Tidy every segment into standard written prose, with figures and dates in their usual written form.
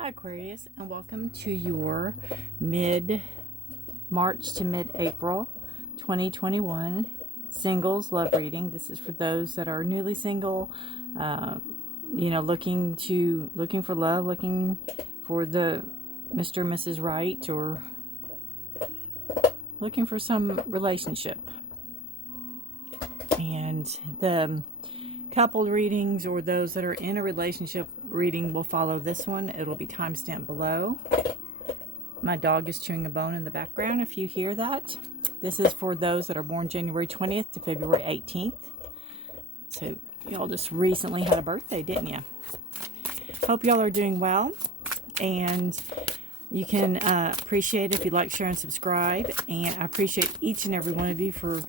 Hi Aquarius, and welcome to your mid-March to mid-April 2021 singles love reading. This is for those that are newly single, looking for love, looking for the Mr. and Mrs. Right, or looking for some relationship. And the coupled readings or those that are in a relationship reading will follow this one. It'll be timestamped below. My dog is chewing a bone in the background if you hear that. This is for those that are born January 20th to February 18th. So y'all just recently had a birthday, didn't you? Hope y'all are doing well, and you can appreciate it if you like, share, and subscribe. And I appreciate each and every one of you for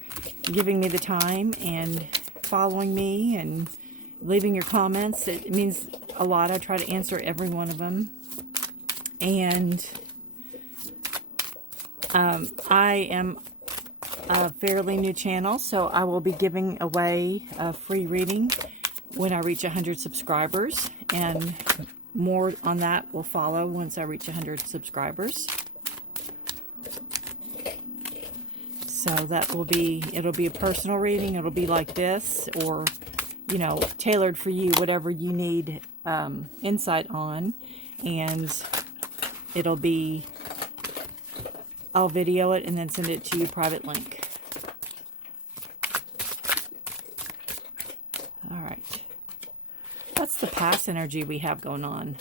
giving me the time and following me and leaving your comments. It means a lot. I try to answer every one of them. And I am a fairly new channel, so I will be giving away a free reading when I reach 100 subscribers, and more on that will follow once I reach 100 subscribers. So that will be, it'll be a personal reading. It'll be like this, or, tailored for you, whatever you need insight on. And it'll be, I'll video it and then send it to you private link. All right. That's the past energy we have going on.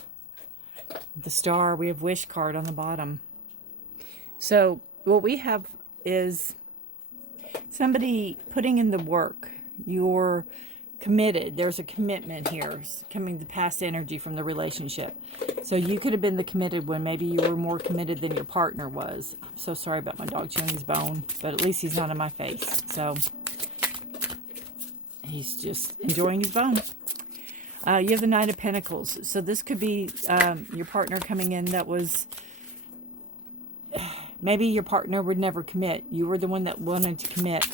The star, we have wish card on the bottom. So what we have is somebody putting in the work. You're committed. There's a commitment here. It's coming the past energy from the relationship. So you could have been the committed one. Maybe you were more committed than your partner was. I'm so sorry about my dog chewing his bone, but at least he's not in my face. So he's just enjoying his bone. You have the Knight of Pentacles. So this could be your partner coming in that was... Maybe your partner would never commit. You were the one that wanted to commit,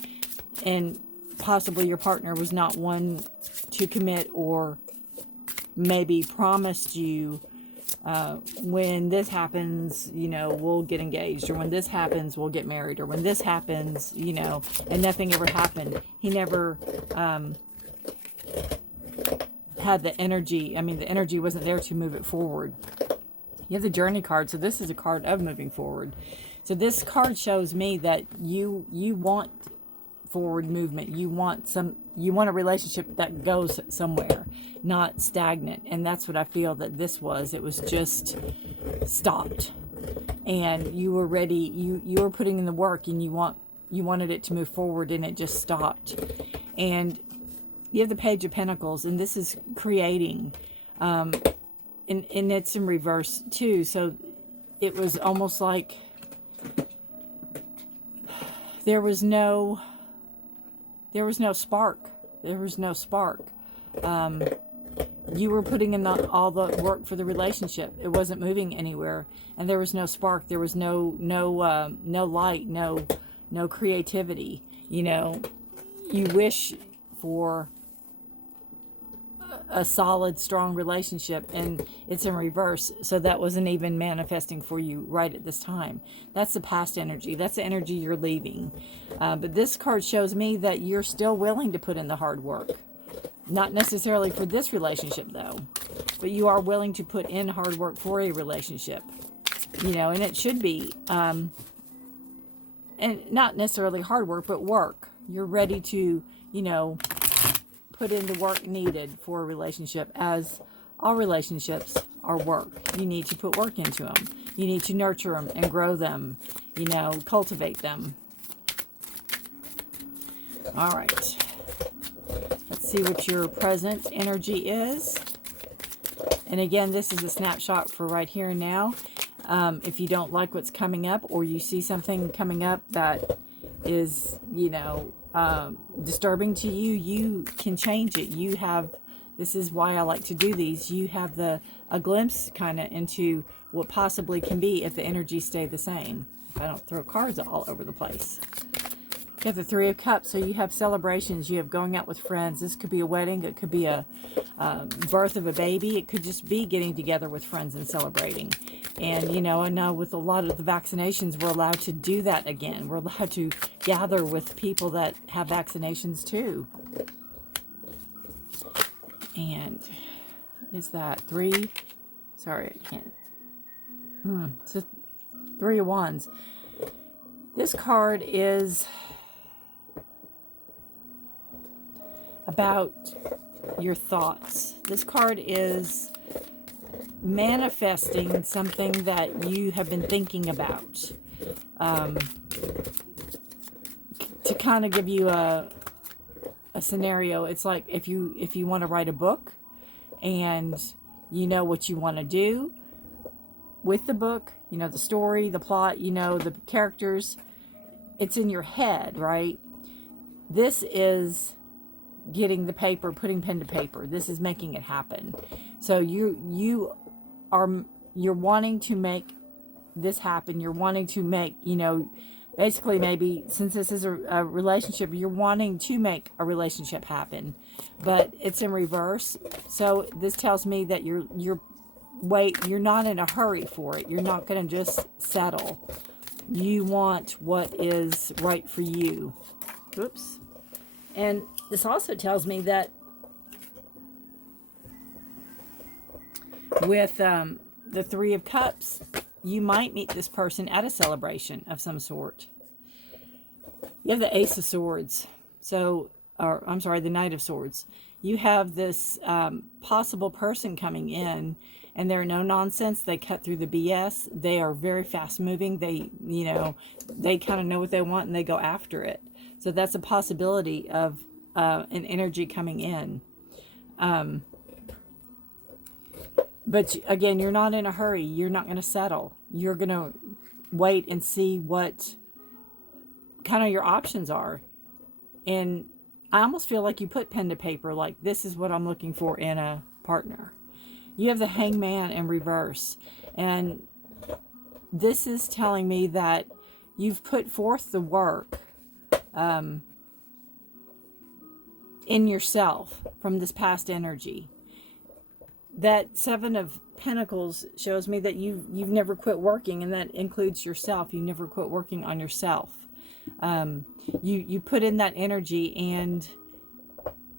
and possibly your partner was not one to commit, or maybe promised you, when this happens, we'll get engaged, or when this happens, we'll get married, or when this happens, and nothing ever happened. He never had the energy. I mean, the energy wasn't there to move it forward. You have the Journey card, so this is a card of moving forward. So this card shows me that you want forward movement. You want a relationship that goes somewhere, not stagnant. And that's what I feel that this was. It was just stopped. And you were ready, you were putting in the work, and you wanted it to move forward, and it just stopped. And you have the Page of Pentacles, and this is creating, and it's in reverse too. So it was almost like there was no spark. There was no spark. You were putting in all the work for the relationship. It wasn't moving anywhere, and there was no spark. There was no light, no creativity. You wish for a solid, strong relationship, and it's in reverse. So that wasn't even manifesting for you right at this time. That's the past energy. That's the energy you're leaving. But this card shows me that you're still willing to put in the hard work. Not necessarily for this relationship, though, but you are willing to put in hard work for a relationship. And it should be, and not necessarily hard work, but work. You're ready to, put in the work needed for a relationship, as all relationships are work. You need to put work into them. You need to nurture them and grow them, cultivate them. All right. Let's see what your present energy is. And again, this is a snapshot for right here and now. If you don't like what's coming up, or you see something coming up that is, disturbing to you, you can change it. You have, this is why I like to do these. You have a glimpse kind of into what possibly can be if the energy stay the same. If I don't throw cards all over the place. You have the Three of Cups, so you have celebrations, you have going out with friends. This could be a wedding, it could be a birth of a baby, it could just be getting together with friends and celebrating. And, you know, I know with a lot of the vaccinations, we're allowed to do that again. We're allowed to gather with people that have vaccinations too. And is that three? Sorry, I can't. It's a Three of Wands. This card is about your thoughts. This card is manifesting something that you have been thinking about. To kind of give you a scenario, it's like if you want to write a book and you know what you want to do with the book, you know the story, the plot, you know the characters, it's in your head, right? This is getting the paper, putting pen to paper. This is making it happen. So you're wanting to make this happen. You're wanting to make, you know, basically maybe since this is a relationship, you're wanting to make a relationship happen, but it's in reverse. So this tells me that you're not in a hurry for it. You're not going to just settle. You want what is right for you. Oops. And this also tells me that with the Three of Cups, you might meet this person at a celebration of some sort. You have the Ace of Swords. So, or I'm sorry, the Knight of Swords. You have this possible person coming in, and they're no nonsense. They cut through the BS. They are very fast moving. They, you know, they kind of know what they want and they go after it. So that's a possibility of an energy coming in. But again, you're not in a hurry. You're not going to settle. You're going to wait and see what kind of your options are. And I almost feel like you put pen to paper, like this is what I'm looking for in a partner. You have the Hangman in reverse. And this is telling me that you've put forth the work in yourself from this past energy. That Seven of Pentacles shows me that you've never quit working, and that includes yourself. You never quit working on yourself. You put in that energy, and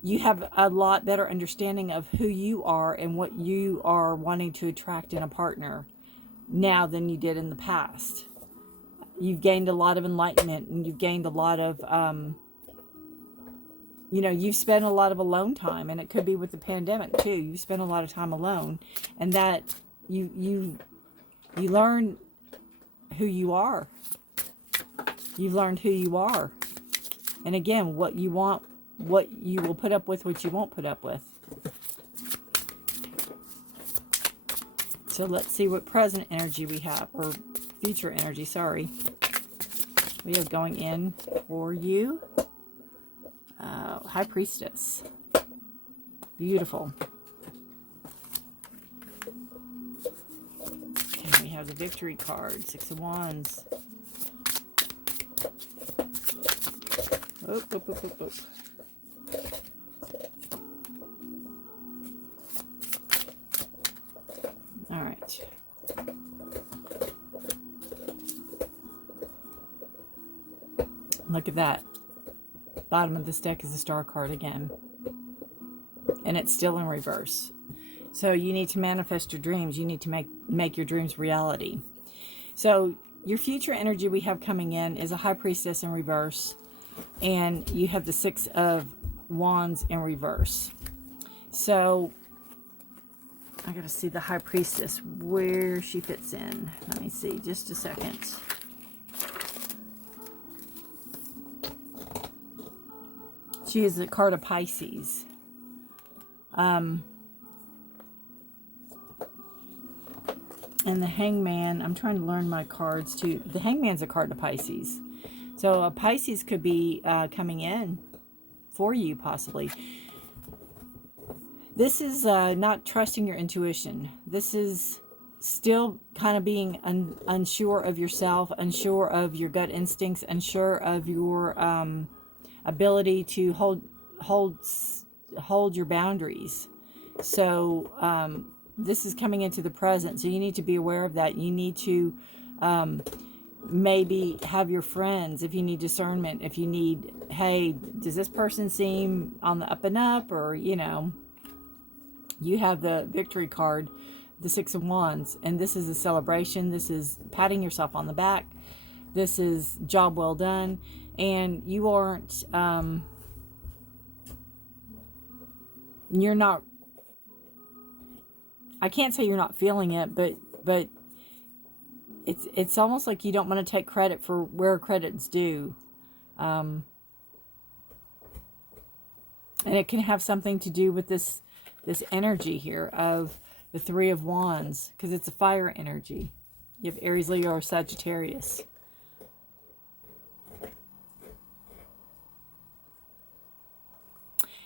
you have a lot better understanding of who you are and what you are wanting to attract in a partner now than you did in the past. You've gained a lot of enlightenment, and you've gained a lot of you know, you've spent a lot of alone time, and it could be with the pandemic too. You spent a lot of time alone, and that you learn who you are. You've learned who you are, and again, what you want, what you will put up with, what you won't put up with. So let's see what present energy we have, or future energy. Sorry, we have going in for you. High Priestess. Beautiful. And we have the Victory card. Six of Wands. Oop, oop, oop, oop, oop. All right. Look at that. Bottom of this deck is a Star card again, and it's still in reverse. So you need to manifest your dreams. You need to make your dreams reality. So your future energy we have coming in is a High Priestess in reverse, and you have the Six of Wands in reverse. So I gotta see the High Priestess, where she fits in. Let me see, just a second. She is a card of Pisces. And the Hangman, I'm trying to learn my cards too. The Hangman's a card of Pisces. So a Pisces could be coming in for you, possibly. This is not trusting your intuition. This is still kind of being unsure of yourself, unsure of your gut instincts, unsure of your ability to hold your boundaries. So this is coming into the present, so you need to be aware of that. You need to maybe have your friends, if you need discernment, if you need, hey, does this person seem on the up and up? Or, you know, you have the victory card, the Six of Wands, and this is a celebration. This is patting yourself on the back. This is job well done. And you aren't, you're not, I can't say you're not feeling it, but it's almost like you don't want to take credit for where credit's due. And it can have something to do with this energy here of the Three of Wands, because it's a fire energy. You have Aries, Leo, or Sagittarius.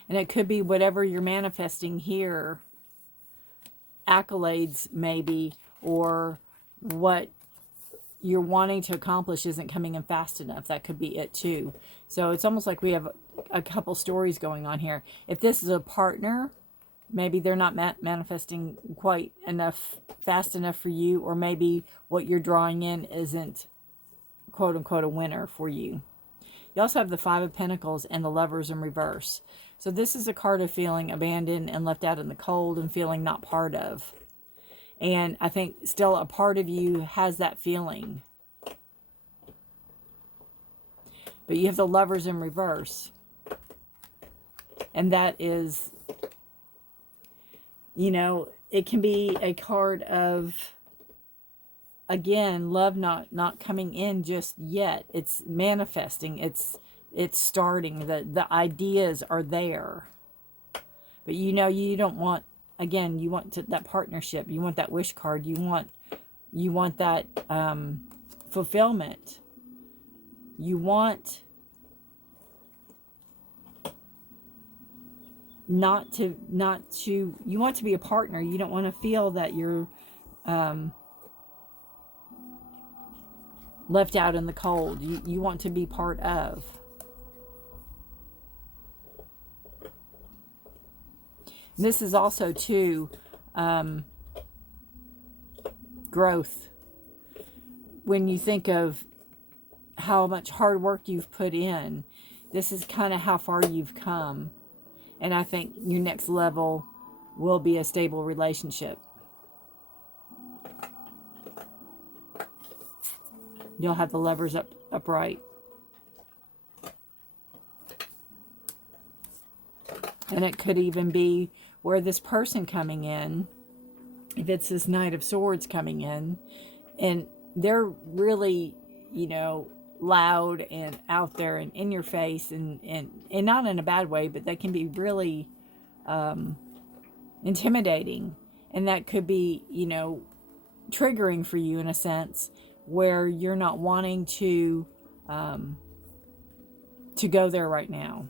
And it could be whatever you're manifesting here, accolades maybe, or what you're wanting to accomplish isn't coming in fast enough. That could be it too. So it's almost like we have a couple stories going on here. If this is a partner, maybe they're not manifesting quite enough, fast enough for you, or maybe what you're drawing in isn't quote unquote a winner for you. You also have the Five of Pentacles and the Lovers in reverse. So this is a card of feeling abandoned and left out in the cold and feeling not part of. And I think still a part of you has that feeling. But you have the Lovers in reverse. And that is, you know, it can be a card of, again, love not coming in just yet. It's manifesting. It's starting. The ideas are there. But you know, you don't want, again, you want that partnership. You want that wish card. You want that fulfillment. You want you want to be a partner. You don't want to feel that you're left out in the cold. You want to be part of. This is also too growth. When you think of how much hard work you've put in, this is kind of how far you've come. And I think your next level will be a stable relationship. You'll have the Lovers upright. And it could even be where this person coming in, if it's this Knight of Swords coming in, and they're really, you know, loud and out there and in your face, and not in a bad way, but they can be really intimidating. And that could be, you know, triggering for you in a sense, where you're not wanting to go there right now.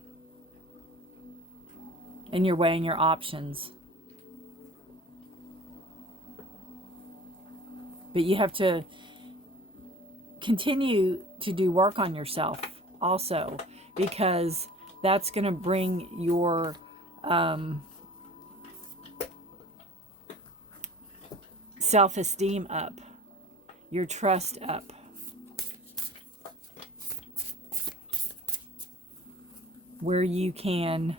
And you're weighing your options. But you have to continue to do work on yourself also, because that's going to bring your self-esteem up, your trust up. Where you can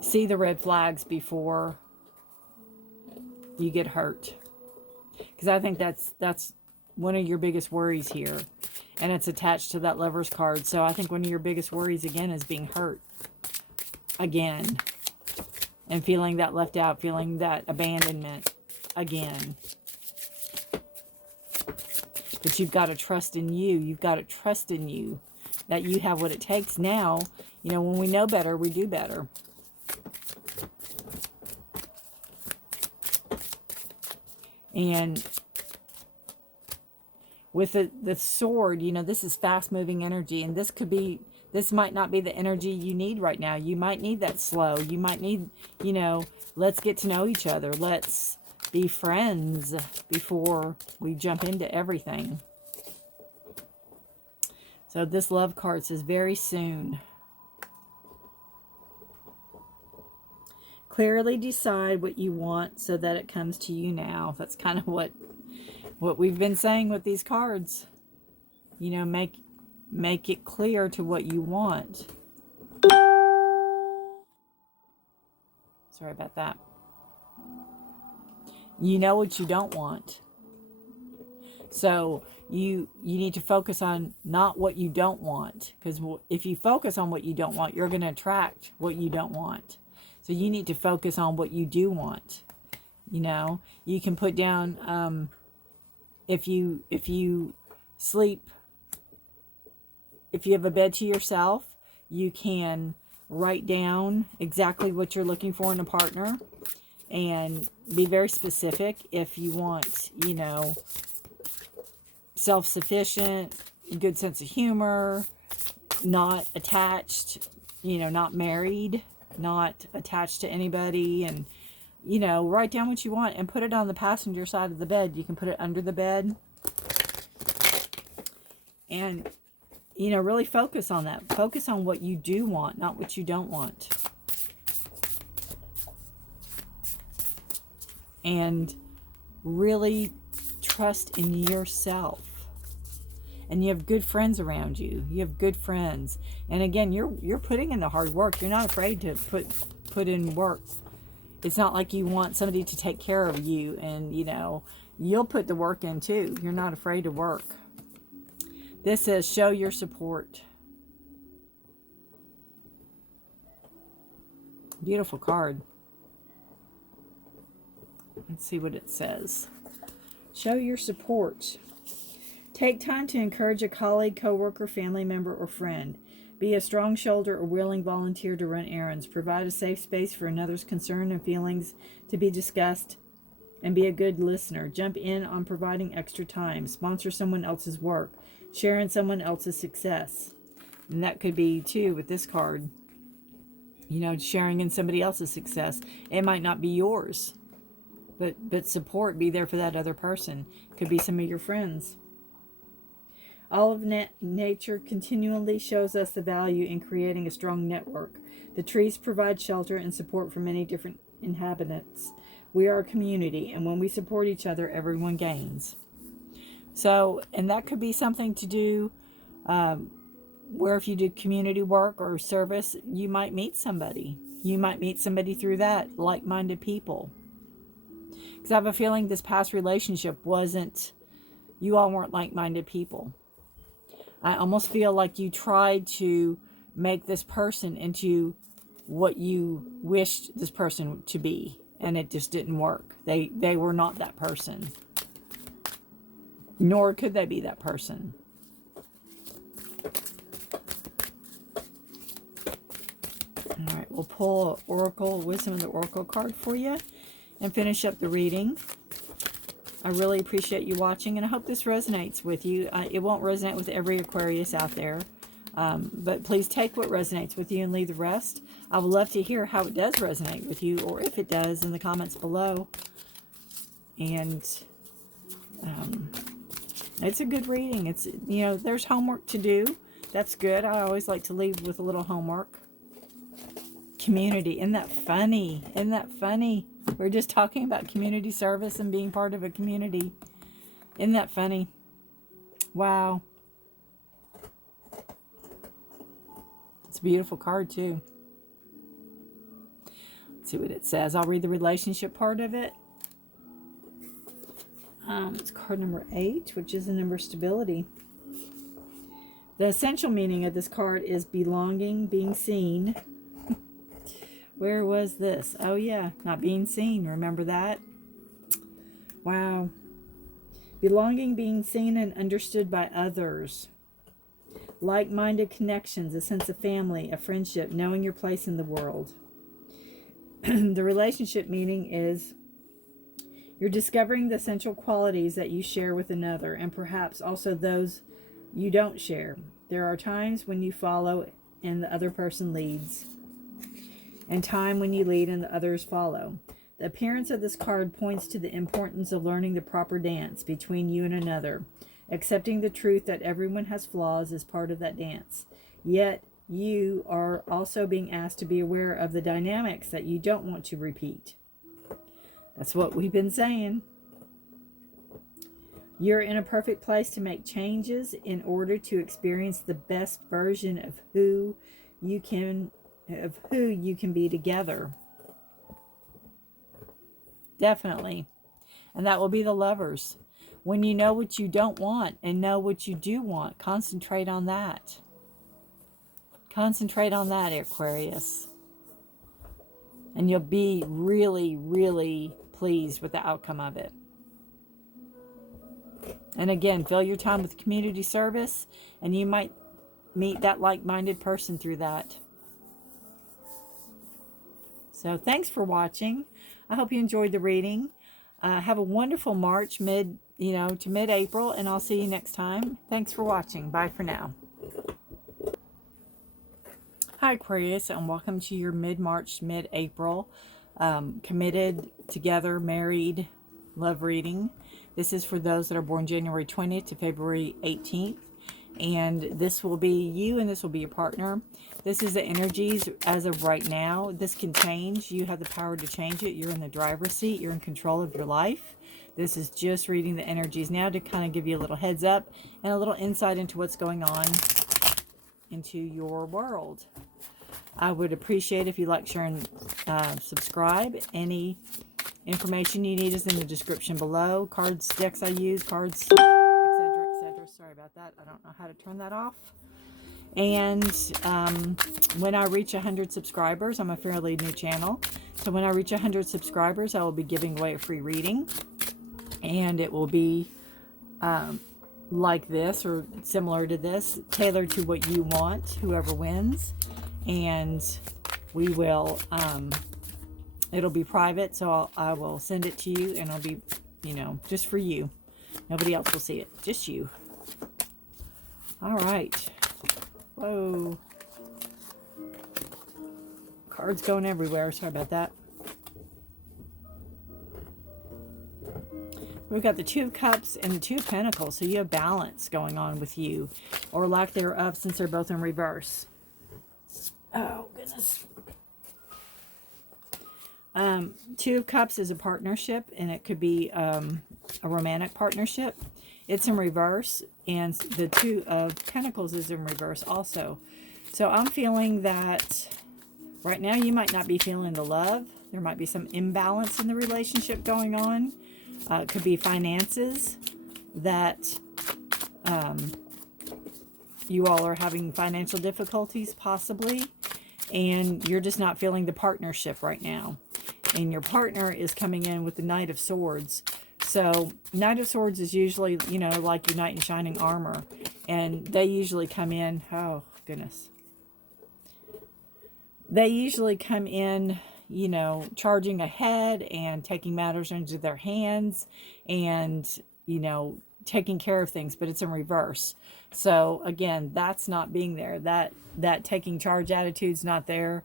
see the red flags before you get hurt. Because I think that's one of your biggest worries here. And it's attached to that Lovers card. So I think one of your biggest worries, again, is being hurt. Again. And feeling that left out, feeling that abandonment again. But you've got to trust in you. You've got to trust in you. That you have what it takes now. You know, when we know better, we do better. And with the sword, you know, this is fast-moving energy. And this could be This might not be the energy you need right now. You might need that slow. You might need, you know, let's get to know each other. Let's be friends before we jump into everything. So this love card says very soon. Clearly decide what you want so that it comes to you now. That's kind of what we've been saying with these cards. You know, make it clear to what you want. Sorry about that. You know what you don't want. So you need to focus on not what you don't want. Because if you focus on what you don't want, you're going to attract what you don't want. So you need to focus on what you do want. You know, you can put down, if you sleep, if you have a bed to yourself, you can write down exactly what you're looking for in a partner and be very specific. If you want, you know, self-sufficient, good sense of humor, not attached, you know, not married, not attached to anybody, and, you know, write down what you want and put it on the passenger side of the bed. You can put it under the bed and, you know, really focus on that. Focus on what you do want, not what you don't want. And really trust in yourself. And you have good friends around you. You have good friends. And again, you're putting in the hard work. You're not afraid to put in work. It's not like you want somebody to take care of you, and, you know, you'll put the work in too. You're not afraid to work. This says show your support. Beautiful card. Let's see what it says. Show your support. Take time to encourage a colleague, coworker, family member, or friend. Be a strong shoulder or willing volunteer to run errands. Provide a safe space for another's concern and feelings to be discussed, and be a good listener. Jump in on providing extra time. Sponsor someone else's work. Share in someone else's success. And that could be, too, with this card. You know, sharing in somebody else's success. It might not be yours. But support, be there for that other person. Could be some of your friends. All of nature continually shows us the value in creating a strong network. The trees provide shelter and support for many different inhabitants. We are a community, and when we support each other, everyone gains. So, and that could be something to do where if you do community work or service, you might meet somebody. You might meet somebody through that, like-minded people. Because I have a feeling this past relationship wasn't, you all weren't like-minded people. I almost feel like you tried to make this person into what you wished this person to be, and it just didn't work. They were not that person. Nor could they be that person. All right, we'll pull Oracle, Wisdom of the Oracle card for you and finish up the reading. I really appreciate you watching, and I hope this resonates with you. It won't resonate with every Aquarius out there, but please take what resonates with you and leave the rest. I would love to hear how it does resonate with you, or if it does, in the comments below. And it's a good reading. It's, you know, there's homework to do. That's good. I always like to leave with a little homework. Community. Isn't that funny? Isn't that funny? We're just talking about community service and being part of a community. Isn't that funny? Wow. It's a beautiful card, too. Let's see what it says. I'll read the relationship part of it. It's card number 8, which is the number of stability. The essential meaning of this card is belonging, being seen. Where was this? Oh, yeah. Not being seen. Remember that? Wow. Belonging, being seen and understood by others. Like-minded connections, a sense of family, a friendship, knowing your place in the world. The relationship meaning is you're discovering the essential qualities that you share with another, and perhaps also those you don't share. There are times when you follow and the other person leads, and time when you lead and the others follow. The appearance of this card points to the importance of learning the proper dance between you and another. Accepting the truth that everyone has flaws is part of that dance. Yet, you are also being asked to be aware of the dynamics that you don't want to repeat. That's what we've been saying. You're in a perfect place to make changes in order to experience the best version of who you can be together. Definitely. And that will be the Lovers. When you know what you don't want and know what you do want, concentrate on that. Concentrate on that, Aquarius. And you'll be really, really pleased with the outcome of it. And again, fill your time with community service, and you might meet that like-minded person through that. So thanks for watching. I hope you enjoyed the reading. Have a wonderful March, to mid-April, and I'll see you next time. Thanks for watching. Bye for now. Hi, Aquarius, and welcome to your mid-March, mid-April committed, together, married, love reading. This is for those that are born January 20th to February 18th. And this will be you, and this will be your partner. This is the energies as of right now. This can change. You have the power to change it. You're in the driver's seat. You're in control of your life. This is just reading the energies now to kind of give you a little heads up and a little insight into what's going on into your world. I would appreciate if you like, share, and subscribe. Any information you need is in the description below. Cards, decks I use, cards, etc. Sorry about that. I don't know how to turn that off. And when I reach 100 subscribers, I'm a fairly new channel. So when I reach 100 subscribers, I will be giving away a free reading. And it will be like this or similar to this, tailored to what you want, whoever wins. And we will, it'll be private, so I will send it to you, and it'll be, just for you. Nobody else will see it, just you. All right. Whoa. Cards going everywhere. Sorry about that. We've got the Two of Cups and the Two of Pentacles. So you have balance going on with you, or lack thereof, since they're both in reverse. Oh, goodness. Two of Cups is a partnership, and it could be a romantic partnership. It's in reverse, and the Two of Pentacles is in reverse also. So I'm feeling that right now you might not be feeling the love. There might be some imbalance in the relationship going on. It could be finances that you all are having financial difficulties possibly, and you're just not feeling the partnership right now. And your partner is coming in with the Knight of Swords. So Knight of Swords is usually, like your knight in shining armor. And they usually come in, oh goodness. They usually come in, charging ahead and taking matters into their hands and, taking care of things, but it's in reverse. So again, that's not being there. That taking charge attitude's not there.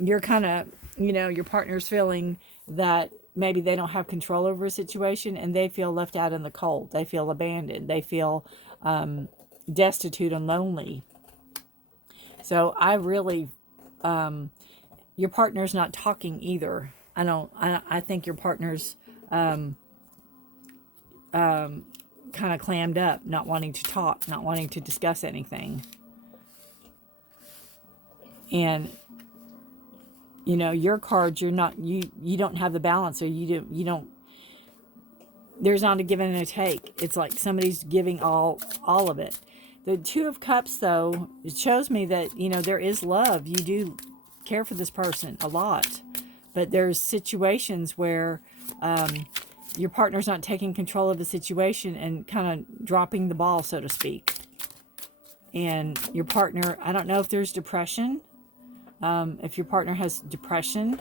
You're kind of, your partner's feeling that maybe they don't have control over a situation, and they feel left out in the cold. They feel abandoned. They feel destitute and lonely. So I really, your partner's not talking either. I think your partner's kind of clammed up, not wanting to talk, not wanting to discuss anything. And your cards, you don't have the balance, or you don't, there's not a give and a take. It's like somebody's giving all of it. The Two of Cups, though, it shows me that, there is love. You do care for this person a lot, but there's situations where your partner's not taking control of the situation and kind of dropping the ball, so to speak. And your partner, I don't know if there's depression. If your partner has depression,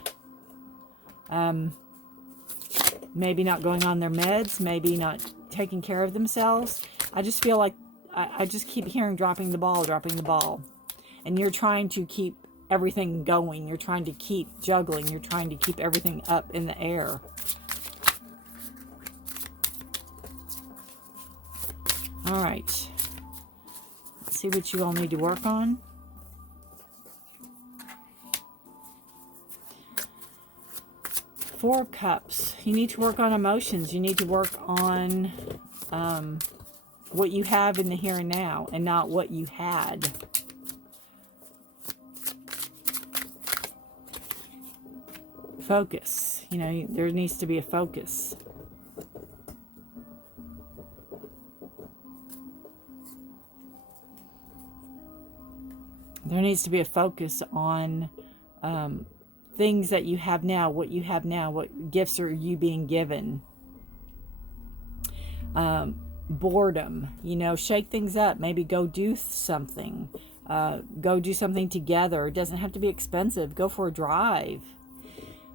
maybe not going on their meds, maybe not taking care of themselves. I just feel like I just keep hearing dropping the ball. and you're trying to keep everything going. You're trying to keep juggling. You're trying to keep everything up in the air. All right. Let's see what you all need to work on. Four of Cups. You need to work on emotions. You need to work on what you have in the here and now, and not what you had. Focus. You know, there needs to be a focus. There needs to be a focus on things that you have now, what you have now, what gifts are you being given. Boredom, you know, shake things up. Maybe go do something. Go do something together. It doesn't have to be expensive. Go for a drive.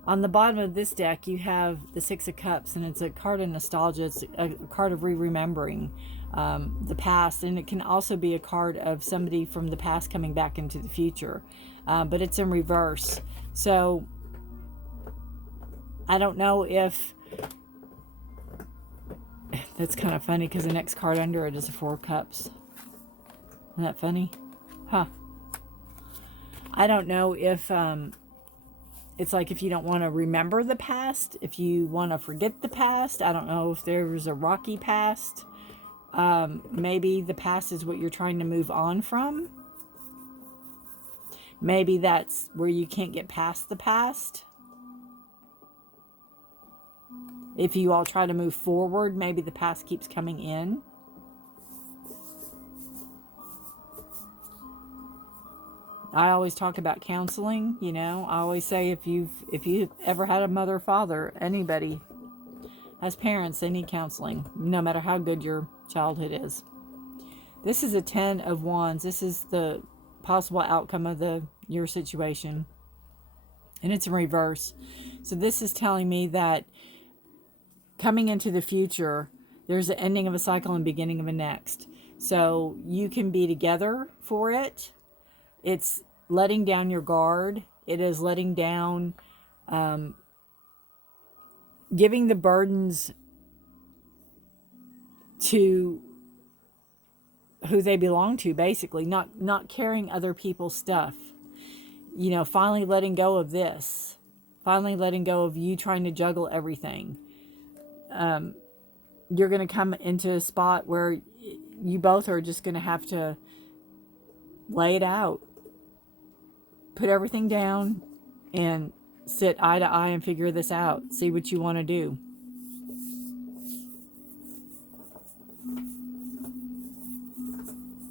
On the bottom of this deck, you have the Six of Cups, and it's a card of nostalgia. It's a card of remembering the past, and it can also be a card of somebody from the past coming back into the future, but it's in reverse. So I don't know if that's kind of funny, because the next card under it is a Four of Cups. Isn't that funny? Huh. I don't know if it's like, if you don't want to remember the past, if you want to forget the past. I don't know if there's a rocky past. Maybe the past is what you're trying to move on from. Maybe that's where you can't get past the past. If you all try to move forward, maybe the past keeps coming in. I always talk about counseling, you know. I always say, if you've ever had a mother or father, anybody as parents, they need counseling, no matter how good your childhood is. This is a 10 of Wands. This is the possible outcome of your situation, and it's in reverse. So this is telling me that coming into the future, there's the ending of a cycle and beginning of a next. So you can be together for it. It's letting down your guard. It is letting down, giving the burdens to who they belong to, basically. Not carrying other people's stuff. You know, finally letting go of this. Finally letting go of you trying to juggle everything. You're going to come into a spot where you both are just going to have to lay it out. Put everything down and sit eye to eye and figure this out. See what you want to do.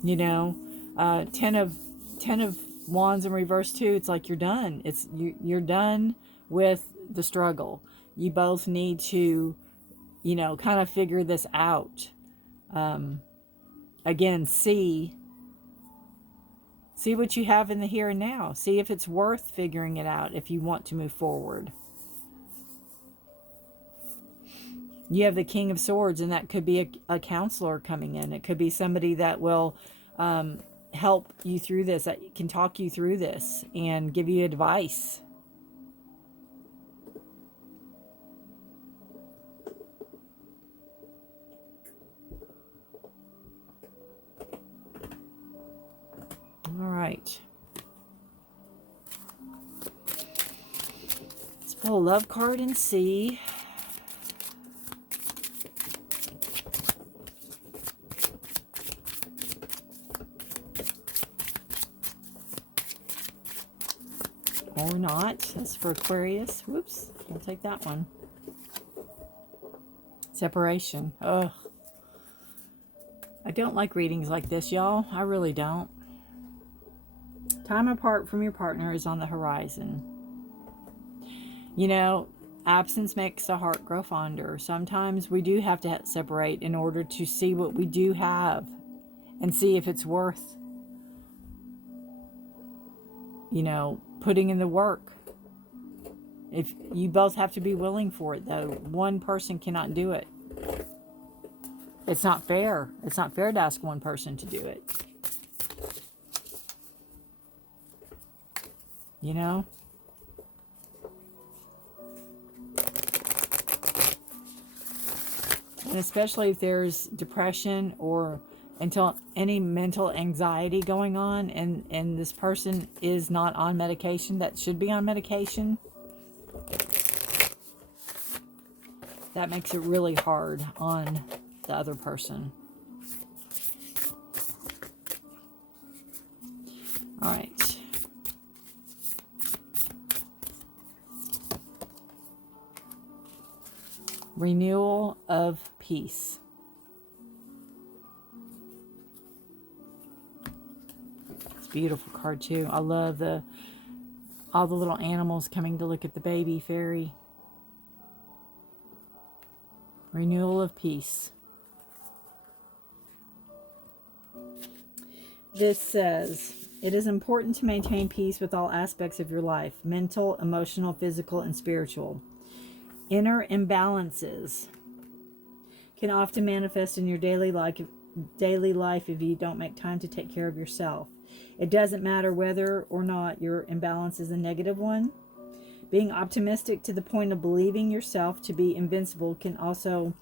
You know, 10 of Wands in reverse too. It's like you're done. You're done with the struggle. You both need to, you know, kind of figure this out. Again, see what you have in the here and now. See if it's worth figuring it out if you want to move forward. You have the King of Swords, and that could be a counselor coming in. It could be somebody that will help you through this, that can talk you through this and give you advice. All right. Let's pull a love card and see. Or not. That's for Aquarius. Whoops. I'll take that one. Separation. Ugh. I don't like readings like this, y'all. I really don't. Time apart from your partner is on the horizon. You know, absence makes the heart grow fonder. Sometimes we do have to separate in order to see what we do have and see if it's worth, you know, putting in the work. If you both have to be willing for it, though. One person cannot do it. It's not fair. It's not fair to ask one person to do it. you know? And especially if there's depression or until any mental anxiety going on, and this person is not on medication that should be on medication, that makes it really hard on the other person. All right. Renewal of peace. It's a beautiful card too. I love all the little animals coming to look at the baby fairy. Renewal of peace. This says, it is important to maintain peace with all aspects of your life, mental, emotional, physical, and spiritual. Inner imbalances can often manifest in your daily life if you don't make time to take care of yourself. It doesn't matter whether or not your imbalance is a negative one. Being optimistic to the point of believing yourself to be invincible can also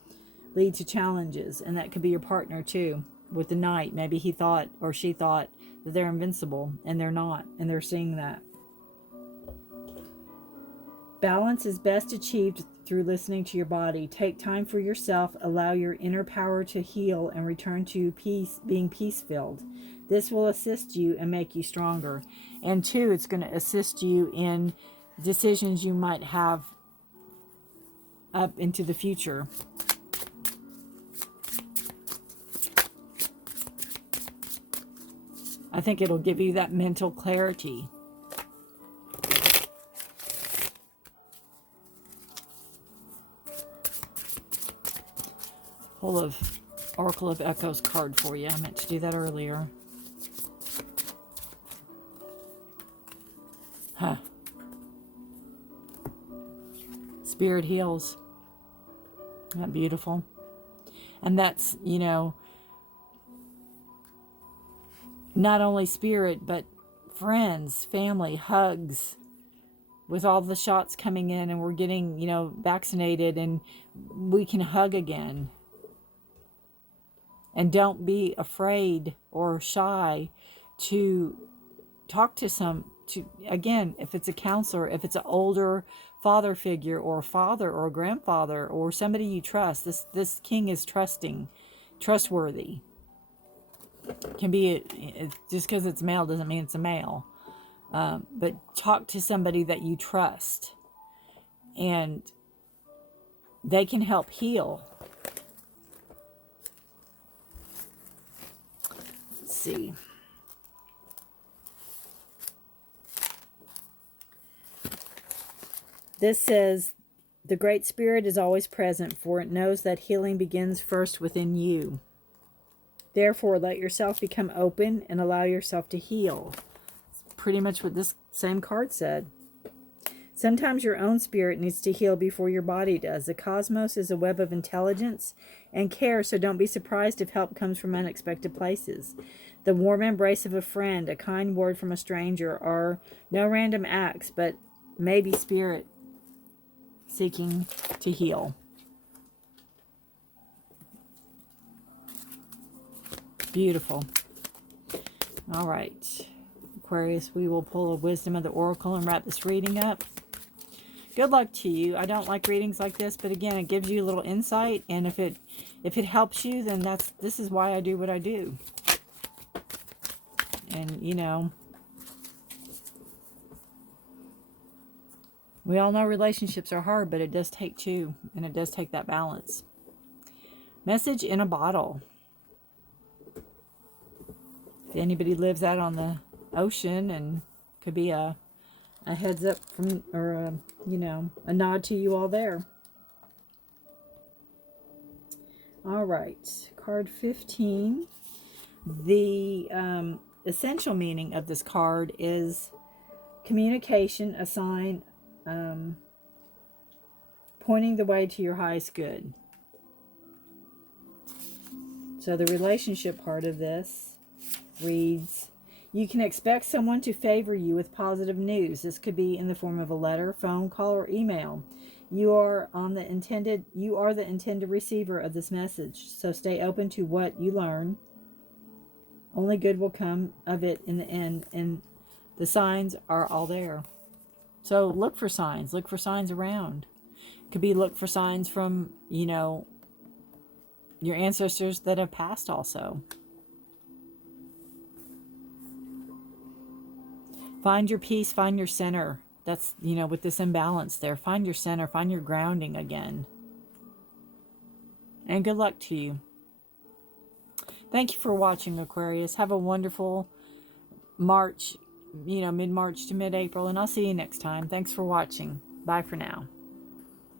lead to challenges, and that could be your partner too. With the Knight, maybe he thought or she thought that they're invincible, and they're not, and they're seeing that. Balance is best achieved through listening to your body. Take time for yourself, allow your inner power to heal, and return to peace, being peace-filled. This will assist you and make you stronger. And two, it's going to assist you in decisions you might have up into the future. I think it'll give you that mental clarity. Full of Oracle of Echoes card for you. I meant to do that earlier. Huh. Spirit heals. Isn't that beautiful? And that's, you know, not only spirit, but friends, family, hugs. With all the shots coming in and we're getting, you know, vaccinated, and we can hug again. And don't be afraid or shy to talk to again, if it's a counselor, if it's an older father figure or a father or a grandfather or somebody you trust. This king is trustworthy. Can be, just because it's male doesn't mean it's a male. But talk to somebody that you trust, and they can help heal. Let's see. This says, the Great Spirit is always present, for it knows that healing begins first within you. Therefore, let yourself become open and allow yourself to heal. Pretty much what this same card said. Sometimes your own spirit needs to heal before your body does. The cosmos is a web of intelligence and care, so don't be surprised if help comes from unexpected places. The warm embrace of a friend, a kind word from a stranger, are no random acts, but maybe spirit seeking to heal. Beautiful. All right. Aquarius, we will pull a wisdom of the oracle and wrap this reading up. Good luck to you. I don't like readings like this, but again, it gives you a little insight, and if it helps you, then this is why I do what I do. And you know, we all know relationships are hard, but it does take two, and it does take that balance. Message in a bottle. If anybody lives out on the ocean, and could be a heads up from, or you know, a nod to you all there. All right, card 15. The essential meaning of this card is communication, a sign pointing the way to your highest good. So the relationship part of this reads, You can expect someone to favor you with positive news. This could be in the form of a letter, phone call, or email. You are the intended receiver of this message. So stay open to what you learn. Only good will come of it in the end, and the signs are all there. So look for signs. Look for signs around. Could be look for signs from, you know, your ancestors that have passed also. Find your peace, find your center. That's, you know, with this imbalance there. Find your center, find your grounding again. And good luck to you. Thank you for watching, Aquarius. Have a wonderful March, you know, mid-March to mid-April, and I'll see you next time. Thanks for watching. Bye for now.